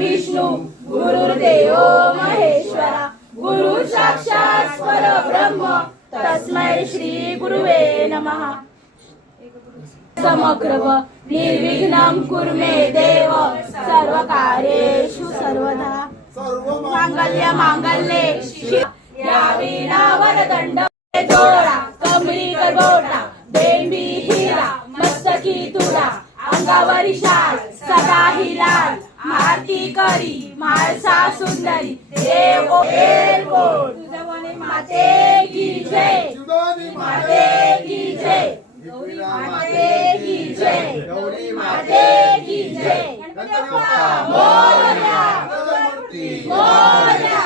विष्णु गुरुर्देव महेश्वरा गुरु साक्षात् परब्रह्म तस्मै श्री गुरुवे नमः। समग्र निर्विघ्नं कुरु मे देव सर्वकार्येषु सर्वदा मांगल्य मांगल्ये या वीणा वरदंड जोडा कमळी करबोटा देवी हिरा मस्तकी तुरा अंगावरी शाल सदा ही लाल आरती करी म्हाळसा सुंदरी देव एलकोट तुझवणे माते की जय माते की जय माते की जय माते की जय मोरया मोरया